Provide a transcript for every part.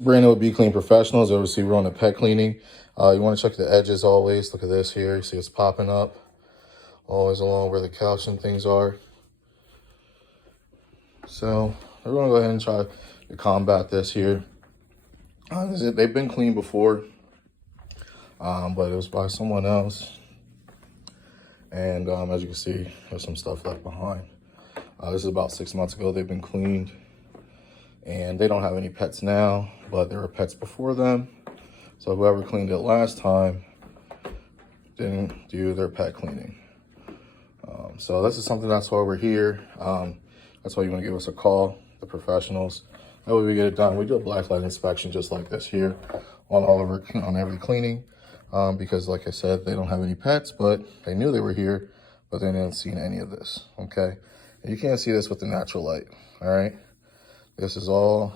Brandon with Be Clean Professionals. Obviously, we're on the pet cleaning. You want to check the edges always. Look at this here. You see it's popping up always along where the couch and things are. So we're going to go ahead and try to combat this here. They've been cleaned before, but it was by someone else. And as you can see, there's some stuff left behind. This is about 6 months ago. They've been cleaned. And they don't have any pets now, but there were pets before them. So whoever cleaned it last time didn't do their pet cleaning. So this is something, that's why we're here. That's why you want to give us a call, the professionals. That way we get it done. We do a blacklight inspection just like this here on every cleaning. Because like I said, they don't have any pets, but they knew they were here, but they didn't see any of this, okay? And you can't see this with the natural light, all right? This is all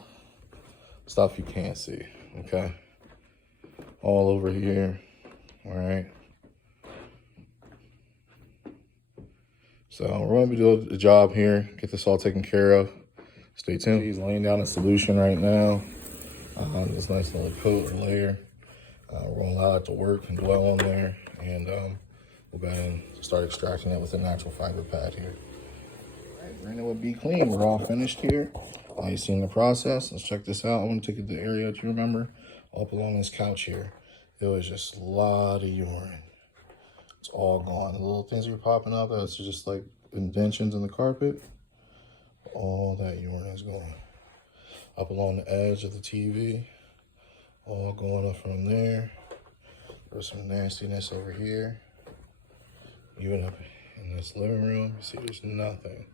stuff you can't see, okay? All over here, all right? So we're gonna be doing a job here, get this all taken care of. Stay tuned. He's laying down a solution right now. This nice little coat or layer. We're gonna allow it to work and dwell on there, and we'll go ahead and start extracting it with a natural fiber pad here. All right, Brandon would be clean. We're all finished here. You've seen the process. Let's check this out. I want to take you to the area that you remember up along this couch here. It was just a lot of urine. It's all gone. The little things that were popping up, that's just like indentions in the carpet. All that urine is gone. Up along the edge of the TV, all going up from there. There's some nastiness over here. Even up in this living room, you see there's nothing.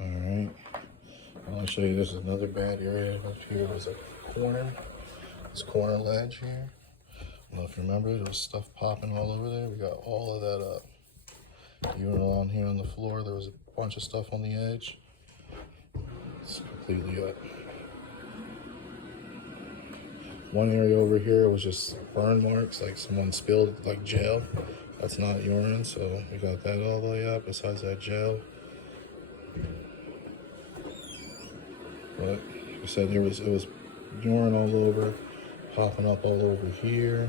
All right, I'll show you. This is another bad area up here. There's a corner, this corner ledge here. I don't know if you remember, there was stuff popping all over there. We got all of that up. Even along here on the floor, there was a bunch of stuff on the edge. It's completely up. One area over here was just burn marks, like someone spilled like gel. That's not urine, so we got that all the way up. Besides that gel. But like I said, it was urine all over, popping up all over here,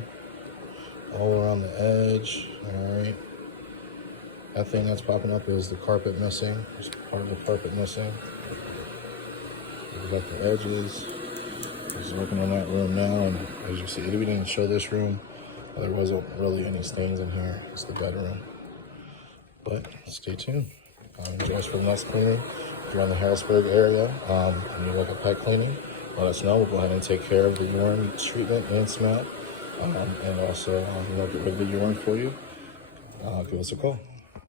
all around the edge. All right, that thing that's popping up is the carpet missing. There's part of the carpet missing. We got the edges. He's working on that room now, and as you see, we didn't show this room. There wasn't really any stains in here. It's the bedroom. But stay tuned. Join us for the next cleaning. If you're in the Harrisburg area and you like a pet cleaning, let us know. We'll go ahead and take care of the urine treatment and smell, and also get rid of the urine for you. Give us a call.